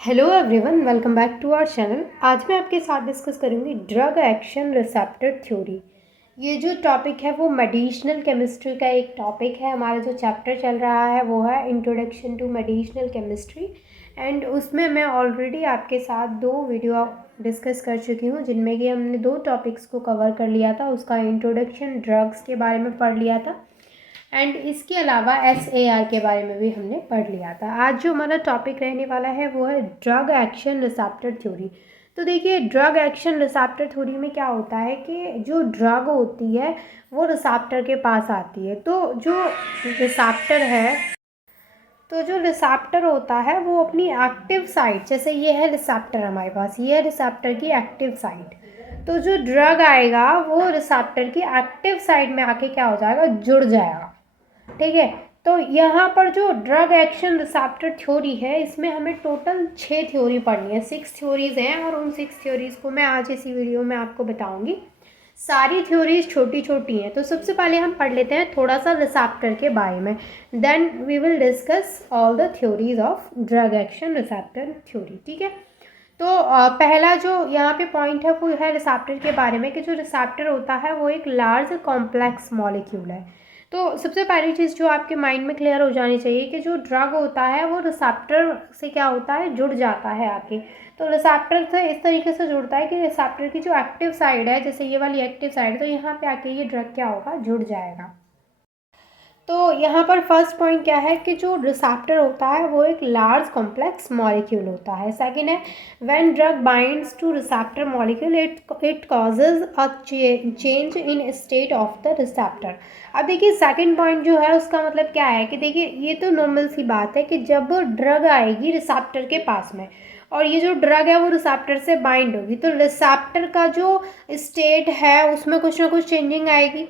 Hello everyone, welcome back to our channel. आज मैं आपके साथ डिस्कस करूंगी ड्रग एक्शन रिसेप्टर थ्योरी। ये जो टॉपिक है वो मेडिसिनल केमिस्ट्री का एक टॉपिक है। हमारा जो चैप्टर चल रहा है वो है introduction to medicinal chemistry and उसमें मैं ऑलरेडी आपके साथ 2 वीडियो डिस्कस कर चुकी हूँ, जिनमें कि हमने 2 टॉपिक्स को कवर कर लिया था। उसका इंट्रोडक्शन ड्रग्स के बारे में पढ़ लिया था एंड इसके अलावा SAR के बारे में भी हमने पढ़ लिया था। आज जो हमारा टॉपिक रहने वाला है वो है ड्रग एक्शन रिसेप्टर थ्योरी। तो देखिए, ड्रग एक्शन रिसेप्टर थ्योरी में क्या होता है कि जो ड्रग होती है वो रिसेप्टर के पास आती है। तो जो रिसेप्टर होता है वो अपनी एक्टिव साइट, जैसे ये है रिसेप्टर हमारे पास, ये है रिसेप्टर की एक्टिव साइट। तो जो ड्रग आएगा वो रिसेप्टर की एक्टिव साइट में आके क्या हो जाएगा, जुड़ जाएगा। ठीक है। तो यहाँ पर जो ड्रग एक्शन रिसेप्टर थ्योरी है, इसमें हमें टोटल 6 थ्योरी पढ़नी है। 6 थ्योरीज हैं और उन 6 थ्योरीज को मैं आज इसी वीडियो में आपको बताऊंगी। सारी थ्योरीज छोटी छोटी हैं। तो सबसे पहले हम पढ़ लेते हैं थोड़ा सा रिसेप्टर के बारे में, then we will discuss all the theories of drug action receptor theory. ठीक है। तो पहला जो यहाँ पे पॉइंट है वो है रिसेप्टर के बारे में, कि जो रिसेप्टर होता है वो एक लार्ज कॉम्प्लेक्स मॉलिक्यूल है। तो सबसे पहली चीज़ जो आपके माइंड में क्लियर हो जानी चाहिए कि जो ड्रग होता है वो रिसेप्टर से क्या होता है, जुड़ जाता है आके। तो रिसेप्टर से इस तरीके से जुड़ता है कि रिसेप्टर की जो एक्टिव साइड है, जैसे ये वाली एक्टिव साइड, तो यहाँ पे आके ये ड्रग क्या होगा, जुड़ जाएगा। तो यहाँ पर फर्स्ट पॉइंट क्या है कि जो रिसेप्टर होता है वो एक लार्ज कॉम्प्लेक्स मॉलिक्यूल होता है। सेकंड है, when drug binds two receptor molecule it causes a change in state of the receptor. अब देखिए, सेकंड पॉइंट जो है उसका मतलब क्या है कि देखिए, ये तो नॉर्मल सी बात है कि जब ड्रग आएगी रिसेप्टर के पास में और ये जो ड्रग है वो रिसेप्टर से बाइंड होगी, तो रिसेप्टर का जो स्टेट है उसमें कुछ ना कुछ चेंजिंग आएगी,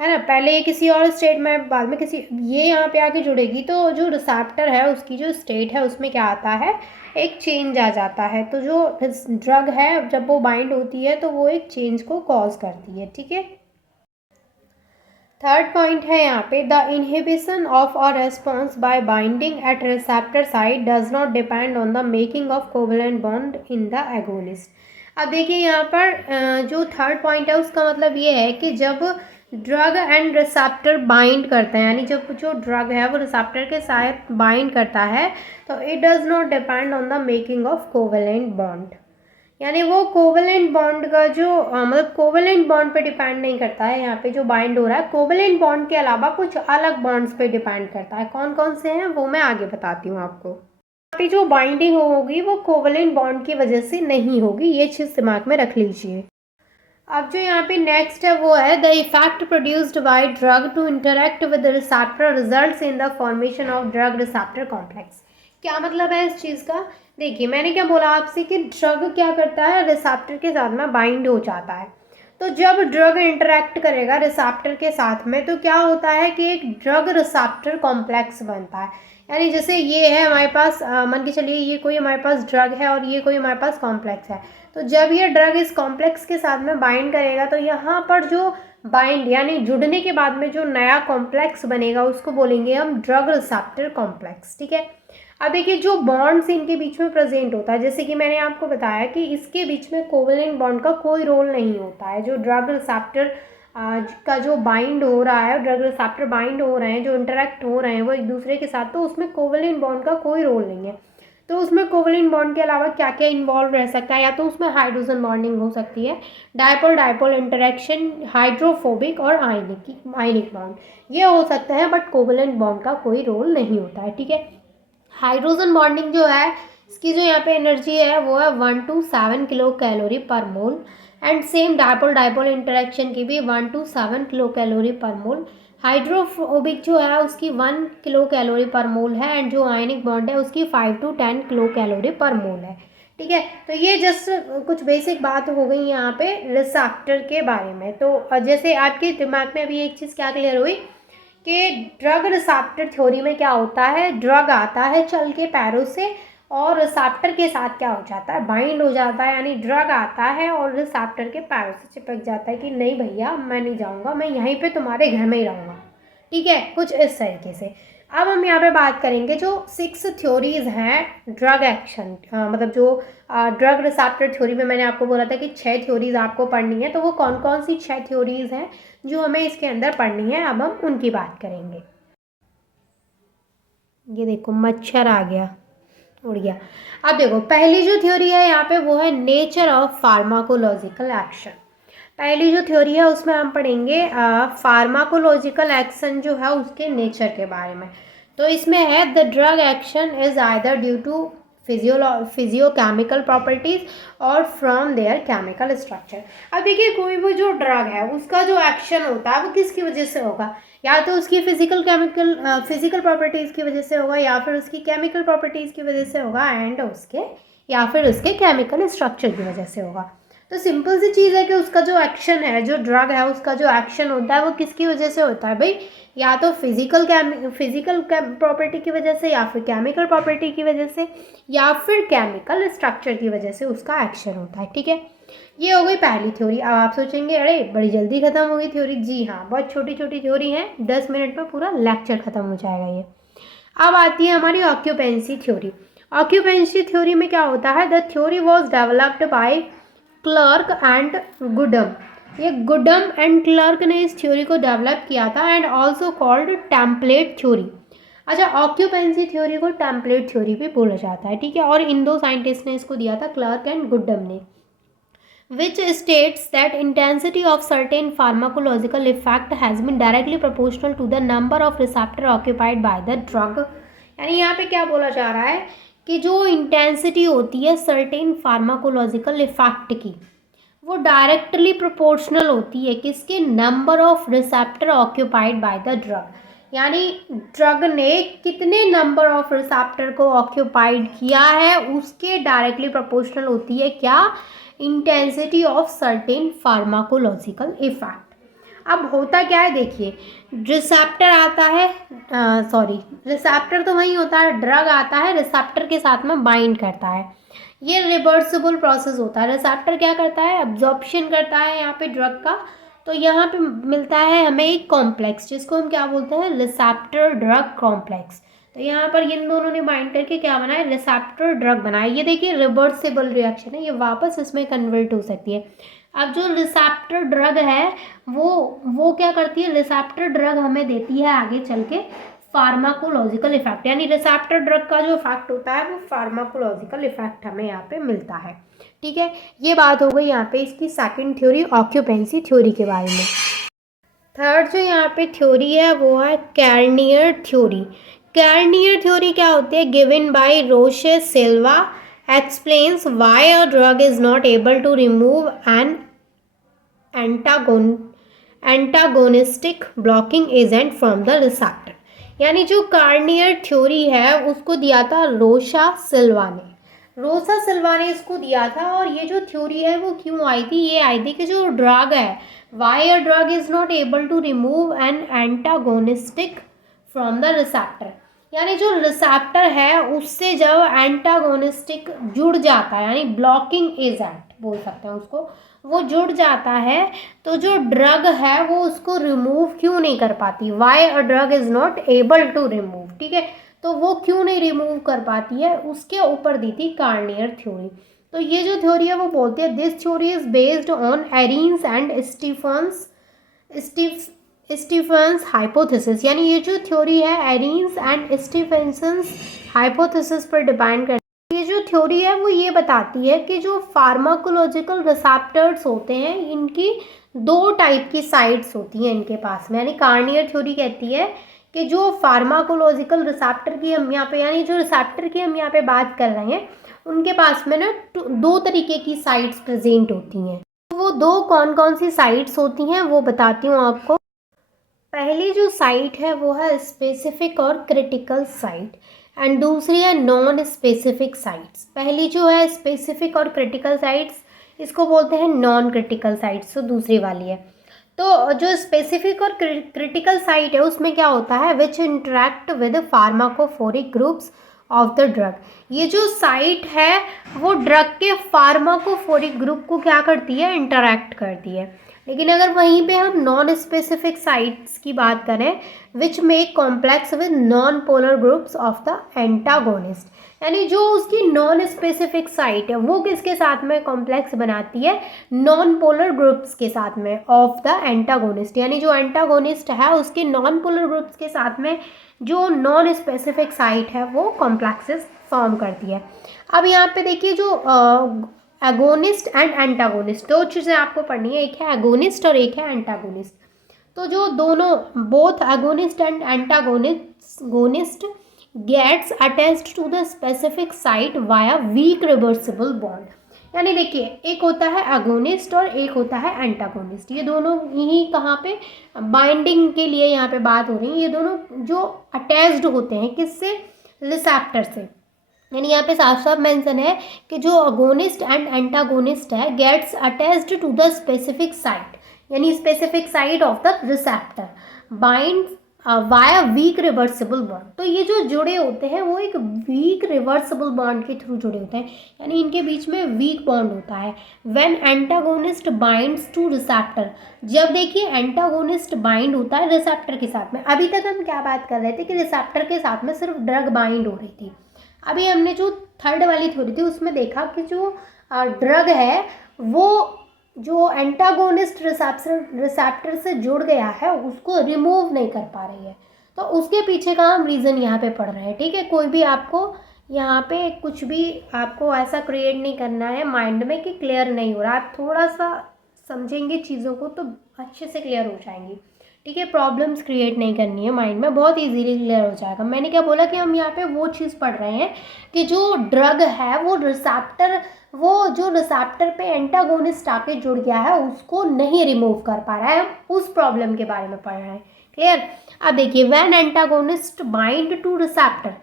है ना। पहले ये किसी और स्टेट में, बाद में किसी, ये यहाँ पे आके जुड़ेगी, तो जो रिसेप्टर है उसकी जो स्टेट है उसमें क्या आता है, एक चेंज आ जाता है। तो जो ड्रग है जब वो बाइंड होती है तो वो एक चेंज को कॉज करती है। ठीक है। थर्ड पॉइंट है यहाँ पे, the inhibition of a response by binding at receptor side does not depend on the making of covalent bond in the agonist. अब देखिए, यहाँ पर जो थर्ड पॉइंट है उसका मतलब ये है कि जब ड्रग एंड रिसेप्टर बाइंड करते हैं, यानी जब जो ड्रग है वो रिसेप्टर के साथ बाइंड करता है, तो it does not depend on the making of covalent bond, यानी वो कोवलेंट बॉन्ड का जो मतलब कोवलेंट बॉन्ड पे डिपेंड नहीं करता है। यहाँ पे जो बाइंड हो रहा है कोवलेंट बॉन्ड के अलावा कुछ अलग बॉन्ड्स पे डिपेंड करता है। कौन कौन से हैं वो मैं आगे बताती हूँ आपको। यहाँ पे जो बाइंडिंग होगी वो कोवलेंट बॉन्ड की वजह से नहीं होगी, ये चीज़ दिमाग में रख लीजिए। अब जो यहाँ पे नेक्स्ट है वो है, the effect produced by drug to interact with receptor results in the formation of drug receptor complex. क्या मतलब है इस चीज़ का? देखिए, मैंने क्या बोला आपसे कि ड्रग क्या करता है, रिसेप्टर के साथ में बाइंड हो जाता है। तो जब ड्रग इंटरेक्ट करेगा रिसेप्टर के साथ में तो क्या होता है कि एक ड्रग रिसेप्टर कॉम्प्लेक्स बनता है। यानी जैसे ये है हमारे पास, मान के चलिए ये कोई हमारे पास ड्रग है और ये कोई हमारे पास कॉम्प्लेक्स है। तो जब ये ड्रग इस कॉम्प्लेक्स के साथ में बाइंड करेगा तो यहाँ पर जो बाइंड यानी जुड़ने के बाद में जो नया कॉम्प्लेक्स बनेगा उसको बोलेंगे हम ड्रग रिसेप्टर कॉम्प्लेक्स। ठीक है। अब देखिए, जो बॉन्ड्स इनके बीच में प्रेजेंट होता है, जैसे कि मैंने आपको बताया कि इसके बीच में कोवलेंट बॉन्ड का कोई रोल नहीं होता है। जो ड्रग रिसेप्टर का जो बाइंड हो रहा है, ड्रग रिसेप्टर बाइंड हो रहे हैं, जो इंटरेक्ट हो रहे हैं वो एक दूसरे के साथ, तो उसमें कोवलेंट बॉन्ड का कोई रोल नहीं है। तो उसमें कोवलेंट बॉन्ड के अलावा क्या क्या इन्वॉल्व रह सकता है, या तो उसमें हाइड्रोजन बॉन्डिंग हो सकती है, डायपोल डायपोल इंटरेक्शन, हाइड्रोफोबिक और आयनिक बॉन्ड, ये हो सकता है, बट कोवलेंट बॉन्ड का कोई रोल नहीं होता है। ठीक है। हाइड्रोजन बॉन्डिंग जो है इसकी जो यहाँ पे एनर्जी है वो है 1 to 7 kilo calorie per mole, and same dipole dipole interaction की भी 1 to 7 kilo calorie per mole. Hydrophobic जो है उसकी 1 किलो कैलोरी पर मोल है, एंड जो आयनिक बॉन्ड है उसकी 5 to 10 किलो कैलोरी पर मोल है। ठीक है। तो ये जस्ट कुछ बेसिक बात हो गई यहाँ पे रिसेप्टर के बारे में। तो जैसे आपके दिमाग में अभी एक चीज़ क्या क्लियर हुई कि ड्रग रिसेप्टर थ्योरी में क्या होता है, ड्रग आता है चल के पैरों से और रिसेप्टर के साथ क्या हो जाता है, बाइंड हो जाता है। यानी ड्रग आता है और रिसेप्टर के पैरों से चिपक जाता है कि नहीं भैया मैं नहीं जाऊंगा, मैं यहीं पे तुम्हारे घर में ही रहूँगा। ठीक है, कुछ इस तरीके से। अब हम यहाँ पे बात करेंगे जो 6 थ्योरीज हैं ड्रग एक्शन, मतलब जो ड्रग रिसेप्टर थ्योरी में मैंने आपको बोला था कि 6 थ्योरीज आपको पढ़नी है, तो वो कौन कौन सी 6 थ्योरीज हैं जो हमें इसके अंदर पढ़नी है, अब हम उनकी बात करेंगे। ये देखो मच्छर आ गया, उड़ गया। अब देखो पहली जो थ्योरी है यहाँ पे वो है नेचर ऑफ फार्माकोलॉजिकल एक्शन। पहली जो थ्योरी है उसमें हम पढ़ेंगे फार्माकोलॉजिकल एक्शन जो है उसके नेचर के बारे में। तो इसमें है the drug action is either due to physiochemical properties और फ्रॉम देयर केमिकल स्ट्रक्चर। अब देखिए कोई भी जो ड्रग है उसका जो एक्शन होता है वो किसकी वजह से होगा, या तो उसकी फिजिकल प्रॉपर्टीज़ की वजह से होगा, या फिर उसकी केमिकल प्रॉपर्टीज़ की वजह से होगा, एंड उसके या फिर उसके केमिकल स्ट्रक्चर की वजह से होगा। तो सिंपल सी चीज़ है कि उसका जो एक्शन है, जो ड्रग है उसका जो एक्शन होता है वो किसकी वजह से होता है भाई, या तो फिजिकल प्रॉपर्टी की वजह से, या फिर केमिकल प्रॉपर्टी की वजह से, या फिर केमिकल स्ट्रक्चर की वजह से उसका एक्शन होता है। ठीक है, ये हो गई पहली थ्योरी। अब आप सोचेंगे अरे बड़ी जल्दी खत्म हो गई थ्योरी। जी हाँ, बहुत छोटी छोटी थ्योरी हैं, 10 मिनट में पूरा लेक्चर खत्म हो जाएगा ये। अब आती है हमारी ऑक्यूपेंसी थ्योरी। ऑक्यूपेंसी थ्योरी में क्या होता है, the theory was developed by Clark and Gaddum. ये गुडम एंड क्लर्क ने इस थ्योरी को डेवलप किया था, and also called template theory. अच्छा, ऑक्यूपेंसी थ्योरी को टेम्पलेट थ्योरी भी बोला जाता है। ठीक है, और इन दो साइंटिस्ट ने इसको दिया था, क्लर्क एंड गुडम ने, which states that intensity of certain pharmacological effect has been directly proportional to the number of receptor occupied by the drug। यानी यहाँ पे क्या बोला जा रहा है कि जो इंटेंसिटी होती है सर्टेन फार्माकोलॉजिकल इफेक्ट की, वो डायरेक्टली प्रोपोर्शनल होती है किसके, number of receptor occupied by the drug. यानी ड्रग ने कितने नंबर ऑफ रिसेप्टर को ऑक्यूपाइड किया है उसके डायरेक्टली प्रोपोर्शनल होती है क्या, intensity of certain pharmacological effect. अब होता क्या है देखिए, रिसेप्टर आता है, रिसेप्टर तो वही होता है, ड्रग आता है रिसेप्टर के साथ में बाइंड करता है, ये रिवर्सिबल प्रोसेस होता है। रिसेप्टर क्या करता है, अब्जॉर्प्शन करता है यहाँ पे ड्रग का, तो यहाँ पे मिलता है हमें एक कॉम्प्लेक्स जिसको हम क्या बोलते हैं, रिसेप्टर ड्रग कॉम्प्लेक्स। तो यहाँ पर इन दोनों ने बाइंड करके क्या बनाया, रिसेप्टर ड्रग बनाया। ये देखिए रिवर्सिबल रिएक्शन है, ये वापस इसमें कन्वर्ट हो सकती है। अब जो रिसेप्टर ड्रग है वो क्या करती है, रिसेप्टर ड्रग हमें देती है आगे चल के फार्माकोलॉजिकल इफेक्ट। यानी रिसेप्टर ड्रग का जो इफेक्ट होता है वो फार्माकोलॉजिकल इफेक्ट हमें यहाँ पे मिलता है। ठीक है, ये बात हो गई यहाँ पे इसकी सेकंड थ्योरी ऑक्यूपेंसी थ्योरी के बारे में। थर्ड जो यहाँ पे थ्योरी है वो है कैर्नियर थ्योरी। कैर्नियर थ्योरी क्या होती है, given by Rocha Silva explains why a drug is not able to remove an antagonistic blocking agent from the receptor. यानी जो कार्नियर थ्योरी है उसको दिया था रोशा सिल्वा ने, इसको दिया था। और ये जो थ्योरी है वो क्यों आई थी, ये आई थी कि जो ड्रग है, why a drug is not able to remove an antagonistic from the receptor. यानी जो रिसेप्टर है उससे जब एंटागोनिस्टिक जुड़ जाता है, यानी ब्लॉकिंग एजेंट बोल सकते हैं उसको, वो जुड़ जाता है, तो जो ड्रग है वो उसको रिमूव क्यों नहीं कर पाती, why a drug is not able to remove. ठीक है, तो वो क्यों नहीं रिमूव कर पाती है, उसके ऊपर दी थी कार्नियर थ्योरी। तो ये जो थ्योरी है वो बोलती है this theory is based on Ariens and Stephens hypothesis. यानी ये जो थ्योरी है एरिन्स एंड स्टीफेंसन्स हाइपोथेसिस पर डिपेंड करती है। ये जो थ्योरी है वो ये बताती है कि जो फार्माकोलॉजिकल रिसेप्टर्स होते हैं इनकी 2 टाइप की साइट्स होती हैं इनके पास में। यानी कार्नियर थ्योरी कहती है कि जो फार्माकोलॉजिकल रिसेप्टर की हम यहाँ पे, यानी जो रिसेप्टर की हम यहाँ पे बात कर रहे हैं उनके पास में ना 2 तरीके की साइट्स प्रेजेंट होती हैं। तो वो 2 कौन कौन सी साइट्स होती हैं वो बताती हूँ आपको। पहली जो साइट है वो है स्पेसिफिक और क्रिटिकल साइट, एंड दूसरी है नॉन स्पेसिफिक साइट्स। पहली जो है स्पेसिफिक और क्रिटिकल साइट्स, इसको बोलते हैं नॉन क्रिटिकल साइट्स, तो दूसरी वाली है। तो जो स्पेसिफिक और क्रिटिकल साइट है उसमें क्या होता है, which interact with pharmacophoric groups of the drug. ये जो साइट है वो ड्रग के फार्माकोफोरिक ग्रुप को क्या करती है, इंटरेक्ट करती है। लेकिन अगर वहीं पे हम नॉन स्पेसिफिक साइट्स की बात करें which make complex with non polar groups of the antagonist, यानी जो उसकी नॉन स्पेसिफिक साइट है वो किसके साथ में कॉम्प्लेक्स बनाती है, नॉन पोलर ग्रुप्स के साथ में ऑफ द एंटागोनिस्ट, यानी जो एंटागोनिस्ट है उसके नॉन पोलर ग्रुप्स के साथ में जो नॉन स्पेसिफिक साइट है वो कॉम्प्लेक्सेस फॉर्म करती है। अब यहाँ पे देखिए जो एगोनिस्ट एंड एंटागोनिस्ट, दो चीज़ें आपको पढ़नी है, एक है एगोनिस्ट और एक है एंटागोनिस्ट। तो जो दोनों both agonist and antagonist gets attached to the specific site via weak reversible bond, यानी देखिए एक होता है एगोनिस्ट और एक होता है एंटागोनिस्ट, ये दोनों यही कहाँ पे बाइंडिंग के लिए यहाँ पे बात हो रही है, ये दोनों जो अटैच्ड होते हैं किससे, रिसेप्टर से, यानी यहाँ पे साफ साफ मेंशन है कि जो अगोनिस्ट एंड एंटागोनिस्ट है gets attached to the specific site, यानी specific site of the receptor bind via weak reversible bond. तो ये जो जुड़े होते हैं वो एक वीक रिवर्सिबल बॉन्ड के थ्रू जुड़े होते हैं, यानी इनके बीच में वीक बॉन्ड होता है। When antagonist binds two receptor, जब देखिए एंटागोनिस्ट बाइंड होता है रिसेप्टर के साथ में, अभी तक हम क्या बात कर रहे थे कि रिसेप्टर के साथ में सिर्फ ड्रग बाइंड हो रही थी, अभी हमने जो थर्ड वाली थ्योरी थी उसमें देखा कि जो ड्रग है वो जो एंटागोनिस्ट रिसेप्टर से जुड़ गया है उसको रिमूव नहीं कर पा रही है, तो उसके पीछे का हम रीज़न यहाँ पे पढ़ रहे हैं। ठीक है, कोई भी आपको यहाँ पे कुछ भी आपको ऐसा क्रिएट नहीं करना है माइंड में कि क्लियर नहीं हो रहा, आप थोड़ा सा समझेंगे चीज़ों को तो अच्छे से क्लियर हो जाएंगी। ठीक है, प्रॉब्लम्स क्रिएट नहीं करनी है माइंड में, बहुत इजीली क्लियर हो जाएगा। मैंने क्या बोला कि हम यहाँ पे वो चीज़ पढ़ रहे हैं कि जो ड्रग है वो जो रिसेप्टर पे एंटागोनिस्ट आके जुड़ गया है उसको नहीं रिमूव कर पा रहा है, हम उस प्रॉब्लम के बारे में पढ़ रहे हैं। क्लियर। अब देखिए when antagonist bind to receptor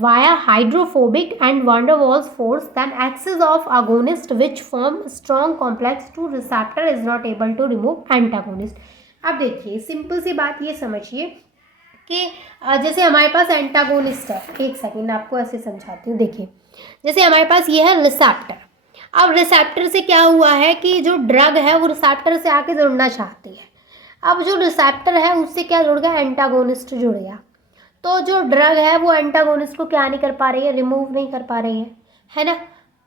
via hydrophobic and van der Waals force then excess of agonist which form strong complex to receptor is not able to remove antagonist. अब देखिए सिंपल सी बात ये समझिए कि जैसे हमारे पास एंटागोनिस्ट है, एक सेकेंड आपको ऐसे समझाती हूँ। देखिए जैसे हमारे पास ये है रिसेप्टर, अब रिसेप्टर से क्या हुआ है कि जो ड्रग है वो रिसेप्टर से आके जुड़ना चाहती है, अब जो रिसेप्टर है उससे क्या जुड़ गया, एंटागोनिस्ट जुड़ गया, तो जो ड्रग है वो एंटागोनिस्ट को क्या नहीं कर पा रही है, रिमूव नहीं कर पा रही है ना।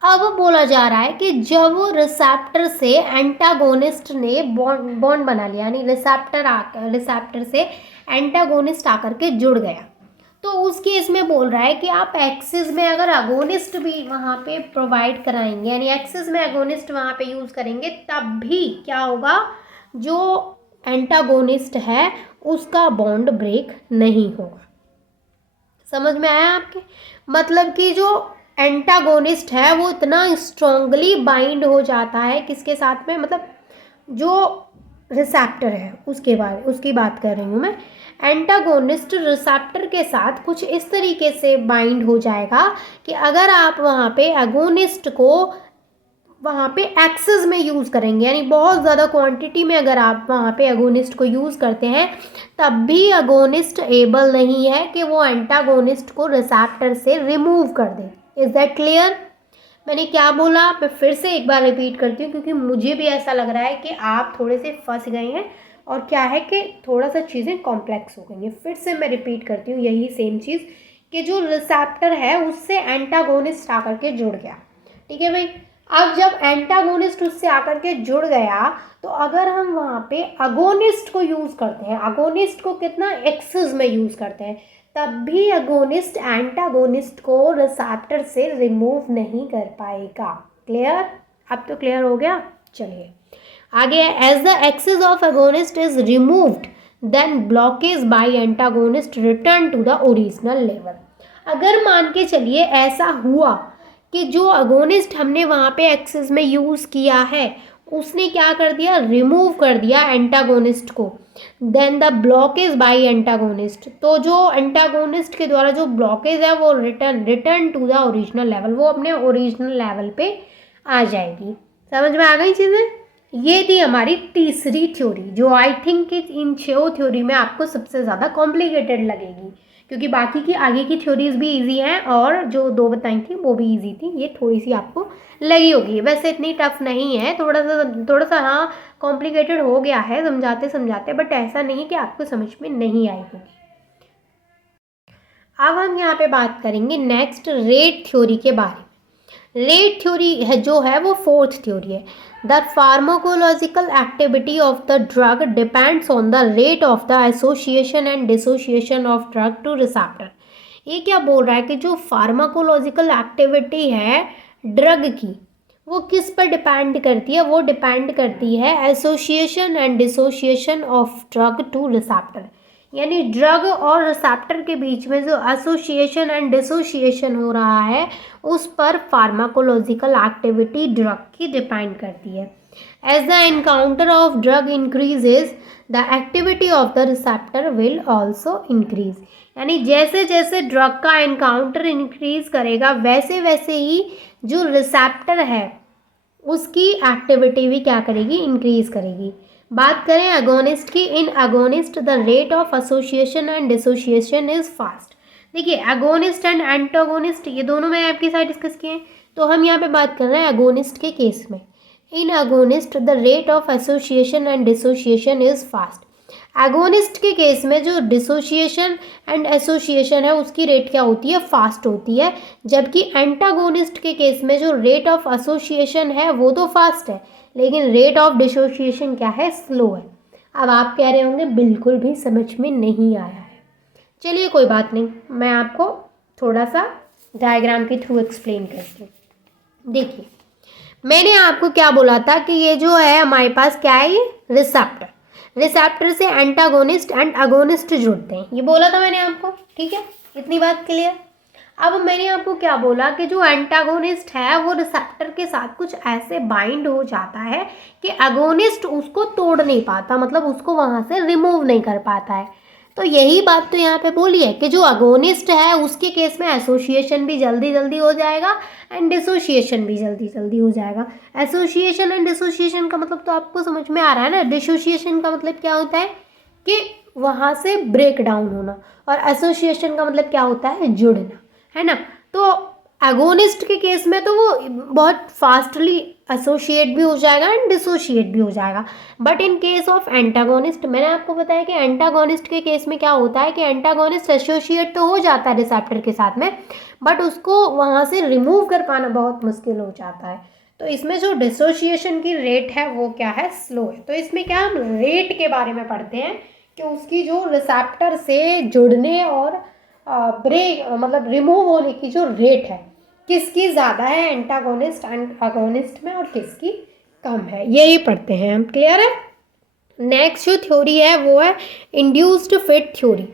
अब बोला जा रहा है कि जब रिसेप्टर से एंटागोनिस्ट ने बॉन्ड बना लिया, यानी रिसेप्टर से एंटागोनिस्ट आकर के जुड़ गया, तो उस केस में बोल रहा है कि आप एक्सिस में अगर अगोनिस्ट भी वहाँ पे प्रोवाइड कराएंगे, यानी एक्सिस में अगोनिस्ट वहाँ पे यूज़ करेंगे, तब भी क्या होगा, जो एंटागोनिस्ट है उसका बॉन्ड ब्रेक नहीं होगा। समझ में आया आपके, मतलब कि जो एंटागोनिस्ट है वो इतना स्ट्रांगली बाइंड हो जाता है किसके साथ में, मतलब जो रिसेप्टर है उसकी बात कर रही हूँ मैं। एंटागोनिस्ट रिसेप्टर के साथ कुछ इस तरीके से बाइंड हो जाएगा कि अगर आप वहाँ पे एगोनिस्ट को वहाँ पे एक्सेस में यूज़ करेंगे, यानी बहुत ज़्यादा क्वांटिटी में अगर आप वहाँ पे एगोनिस्ट को यूज़ करते हैं, तब भी एगोनिस्ट एबल नहीं है कि वो एंटागोनिस्ट को रिसेप्टर से रिमूव कर दे। Is that clear? मैंने क्या बोला, मैं फिर से एक बार रिपीट करती हूँ क्योंकि मुझे भी ऐसा लग रहा है कि आप थोड़े से फंस गए हैं और क्या है कि थोड़ा सा चीज़ें कॉम्प्लेक्स हो गई हैं। फिर से मैं रिपीट करती हूँ यही सेम चीज़ कि जो रिसेप्टर है उससे एंटागोनिस्ट आकर के जुड़ गया। ठीक है भाई, अब जब एंटागोनिस्ट उससे आकर के जुड़ गया तो अगर हम वहाँ पे अगोनिस्ट को यूज़ करते हैं, अगोनिस्ट को कितना एक्सिस में यूज़ करते हैं, तब भी अगोनिस्ट एंटागोनिस्ट को रिसेप्टर से रिमूव नहीं कर पाएगा। क्लियर? अब तो क्लियर हो गया। चलिए आगे, as the excess of agonist is removed then blockage by antagonist return to the original level. अगर मान के चलिए ऐसा हुआ कि जो अगोनिस्ट हमने वहाँ पे एक्सिस में यूज़ किया है उसने क्या कर दिया, रिमूव कर दिया एंटागोनिस्ट को, then the blockage by antagonist, तो जो एंटागोनिस्ट के द्वारा जो ब्लॉकेज है वो return to the original level, वो अपने ओरिजिनल लेवल पे आ जाएगी। समझ में आ गई चीज़ें? ये थी हमारी तीसरी थ्योरी, जो आई थिंक इन 6 थ्योरी में आपको सबसे ज़्यादा कॉम्प्लिकेटेड लगेगी क्योंकि बाकी की आगे की थ्योरीज भी इजी हैं और जो 2 बताई थी वो भी इजी थी। ये थोड़ी सी आपको लगी होगी, वैसे इतनी टफ नहीं है, थोड़ा सा हाँ कॉम्प्लिकेटेड हो गया है समझाते समझाते, बट ऐसा नहीं कि आपको समझ में नहीं आई होगी। अब हम यहाँ पे बात करेंगे नेक्स्ट रेट थ्योरी के बारे में। रेट थ्योरी है जो है वो फोर्थ थ्योरी है। The pharmacological activity of the drug depends on the rate of the association and dissociation of drug two receptor. ये क्या बोल रहा है कि जो फार्माकोलॉजिकल एक्टिविटी है ड्रग की वो किस पर डिपेंड करती है, वो डिपेंड करती है association and dissociation of drug two receptor. यानी ड्रग और रिसेप्टर के बीच में जो एसोसिएशन एंड डिसोसिएशन हो रहा है उस पर फार्माकोलॉजिकल एक्टिविटी ड्रग की डिपेंड करती है। As the encounter of drug increases the activity of the receptor will also increase. यानी जैसे जैसे ड्रग का एनकाउंटर इंक्रीज करेगा वैसे वैसे ही जो रिसेप्टर है उसकी एक्टिविटी भी क्या करेगी, इंक्रीज करेगी। बात करें एगोनिस्ट की, in agonist the rate of association and dissociation is fast. देखिए एगोनिस्ट एंड एंटागोनिस्ट ये दोनों मैंने आपके साथ डिस्कस किए हैं, तो हम यहाँ पे बात कर रहे हैं एगोनिस्ट के केस में। In agonist the rate of association and dissociation is fast. Agonist के केस में जो डिसोसिएशन एंड एसोसिएशन है उसकी रेट क्या होती है, फास्ट होती है, जबकि एंटागोनिस्ट के केस में जो रेट ऑफ एसोसिएशन है वो तो फास्ट है लेकिन रेट ऑफ डिसोसिएशन क्या है, स्लो है। अब आप कह रहे होंगे बिल्कुल भी समझ में नहीं आया है। चलिए कोई बात नहीं, मैं आपको थोड़ा सा डायग्राम के थ्रू एक्सप्लेन करती हूँ। देखिए मैंने आपको क्या बोला था कि ये जो है हमारे पास क्या है, ये रिसेप्टर, रिसेप्टर से एंटागोनिस्ट एंड अगोनिस्ट जुड़ते हैं, ये बोला था मैंने आपको, ठीक है, इतनी बात क्लियर। अब मैंने आपको क्या बोला कि जो एंटागोनिस्ट है वो रिसेप्टर के साथ कुछ ऐसे बाइंड हो जाता है कि अगोनिस्ट उसको तोड़ नहीं पाता, मतलब उसको वहाँ से रिमूव नहीं कर पाता है। तो यही बात तो यहाँ पे बोली है कि जो अगोनिस्ट है उसके केस में एसोसिएशन भी जल्दी जल्दी हो जाएगा एंड डिसोसिएशन भी जल्दी जल्दी हो जाएगा। एसोसिएशन एंड डिसोसिएशन का मतलब तो आपको समझ में आ रहा है ना। डिसोसिएशन का मतलब क्या होता है कि वहाँ से ब्रेक डाउन होना, और एसोसिएशन का मतलब क्या होता है, जुड़ना, है ना। तो एगोनिस्ट के केस में तो वो बहुत फास्टली एसोशिएट भी हो जाएगा एंड डिसोशिएट भी हो जाएगा, but in case of antagonist मैंने आपको बताया कि एंटागोनिस्ट के केस में क्या होता है कि एंटागोनिस्ट एसोशिएट तो हो जाता है रिसेप्टर के साथ में, बट उसको वहाँ से रिमूव कर पाना बहुत मुश्किल हो जाता है। तो इसमें जो डिसोशिएशन की रेट है वो क्या है, स्लो है। तो इसमें क्या हम रेट के बारे में पढ़ते हैं कि उसकी जो रिसेप्टर से जुड़ने और ब्रेक मतलब रिमूव होने की जो रेट है किसकी ज़्यादा है एंटागोनिस्ट एंड अगोनिस्ट में और किसकी कम है, यही पढ़ते हैं हम। क्लियर है। नेक्स्ट जो थ्योरी है वो है induced fit theory.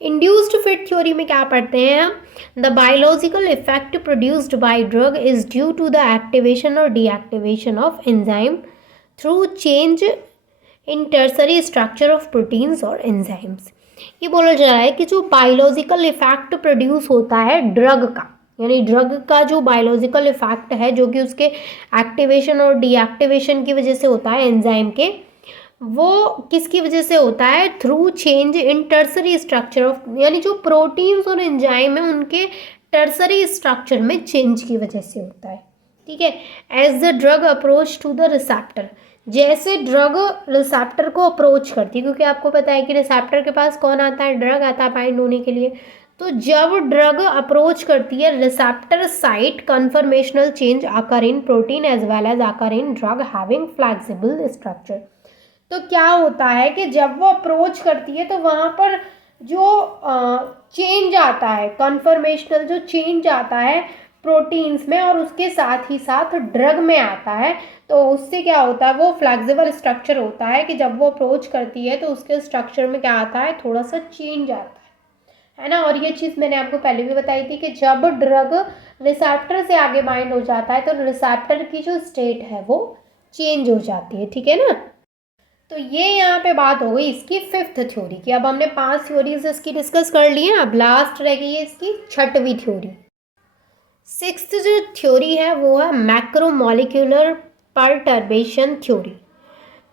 Induced fit theory में क्या पढ़ते हैं हम, the biological effect produced by drug is due to the activation और deactivation of enzyme through change in tertiary structure of proteins और एंजाइम्स। ये बोला जा रहा है कि जो बायोलॉजिकल इफेक्ट प्रोड्यूस होता है ड्रग का, यानी ड्रग का जो बायोलॉजिकल इफेक्ट है जो कि उसके एक्टिवेशन और डीएक्टिवेशन की वजह से होता है एंजाइम के, वो किसकी वजह से होता है, through change in tertiary structure of, यानी जो प्रोटीन्स और एंजाइम है उनके टर्सरी स्ट्रक्चर में चेंज की वजह से होता है। ठीक है। As the drug approach to the receptor, जैसे ड्रग रिसेप्टर को अप्रोच करती है, क्योंकि आपको पता है कि रिसेप्टर के पास कौन आता है, ड्रग आता है बाइंड होने के लिए। तो जब ड्रग अप्रोच करती है receptor site conformational change occur in protein as well as occur in drug having flexible structure. तो क्या होता है कि जब वो अप्रोच करती है तो वहाँ पर जो चेंज आता है, कन्फर्मेशनल जो चेंज आता है प्रोटीन्स में और उसके साथ ही साथ ड्रग में आता है, तो उससे क्या होता है, वो फ्लेक्सिबल स्ट्रक्चर होता है कि जब वो अप्रोच करती है तो उसके स्ट्रक्चर में क्या आता है, थोड़ा सा चेंज आता है ना। और ये चीज़ मैंने आपको पहले भी बताई थी कि जब ड्रग रिसेप्टर से आगे बाइंड हो जाता है तो रिसेप्टर की जो स्टेट है वो चेंज हो जाती है। ठीक है ना। तो ये यहाँ पे बात हो गई इसकी फिफ्थ थ्योरी की। अब हमने 5 थ्योरीज इसकी डिस्कस कर ली हैं, अब लास्ट रह गई है इसकी 6वीं थ्योरी। 6th जो थ्योरी है वो है मैक्रोमोलिक्यूलर परटर्बेशन थ्योरी।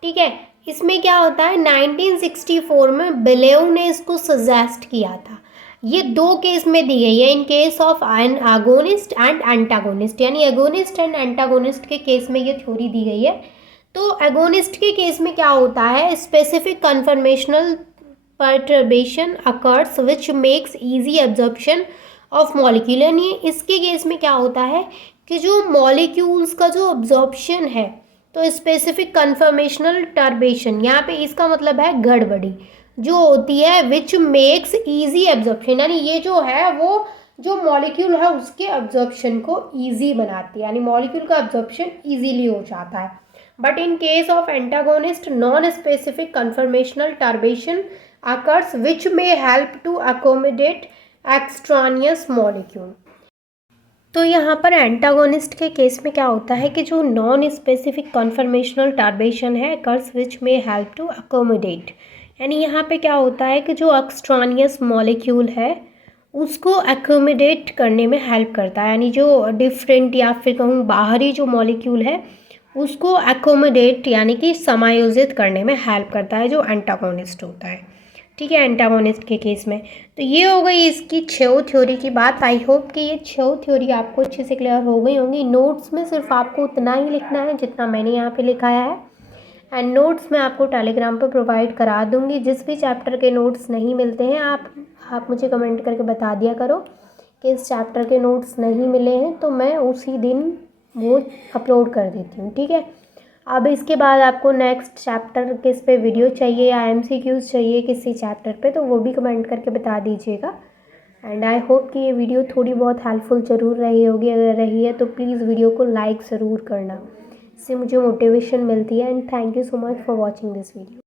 ठीक है। इसमें क्या होता है, 1964 में बिलेव ने इसको सजेस्ट किया था। ये दो केस में दी गई है, in case of an agonist and antagonist, यानी एगोनिस्ट एंड एंटागोनिस्ट के केस में ये थ्योरी दी गई है। तो एगोनिस्ट के केस में क्या होता है, specific conformational perturbation occurs which makes easy absorption of molecule, यानी इसके केस में क्या होता है कि जो मॉलिक्यूल्स का जो अब्जॉर्प्शन है, तो स्पेसिफिक कन्फर्मेशनल टर्बेशन, यहाँ पे इसका मतलब है गड़बड़ी जो होती है, विच मेक्स इजी एब्जॉर्प्शन, यानी ये जो है वो जो मॉलिक्यूल है उसके एब्जॉर्प्शन को इजी बनाती है, यानी मॉलिक्यूल का एब्जॉर्प्शन इजीली हो जाता है। But in case of antagonist non specific conformational perturbation occurs which may help to accommodate extraneous molecule। तो यहाँ पर एंटागोनिस्ट के केस में क्या होता है कि जो नॉन स्पेसिफिक कन्फर्मेशनल टर्बेशन है occurs which may help to accommodate, यानी यहाँ पे क्या होता है कि जो एक्सट्रानियस मॉलिक्यूल है उसको एकोमोडेट करने में हेल्प करता है, यानी जो डिफरेंट या फिर कहूँ बाहरी जो मॉलिक्यूल है उसको एकोमोडेट यानी कि समायोजित करने में हेल्प करता है, जो एंटागोनिस्ट होता है। ठीक है, एंटागोनिस्ट के केस में। तो ये हो गई इसकी 6 थ्योरी की बात। आई होप कि ये 6 थ्योरी आपको अच्छे से क्लियर हो गई होंगी। नोट्स में सिर्फ आपको उतना ही लिखना है जितना मैंने यहाँ पे लिखाया है, एंड नोट्स मैं आपको टेलीग्राम पर प्रोवाइड करा दूँगी। जिस भी चैप्टर के नोट्स नहीं मिलते हैं आप मुझे कमेंट करके बता दिया करो कि इस चैप्टर के नोट्स नहीं मिले हैं, तो मैं उसी दिन वो अपलोड कर देती हूँ। ठीक है, अब इसके बाद आपको नेक्स्ट चैप्टर किस पे वीडियो चाहिए या एमसीक्यूज़ चाहिए किसी चैप्टर पे, तो वो भी कमेंट करके बता दीजिएगा। एंड आई होप कि ये वीडियो थोड़ी बहुत हेल्पफुल ज़रूर रही होगी। अगर रही है तो प्लीज़ वीडियो को लाइक ज़रूर करना, इससे मुझे मोटिवेशन मिलती है। And thank you so much for watching this video.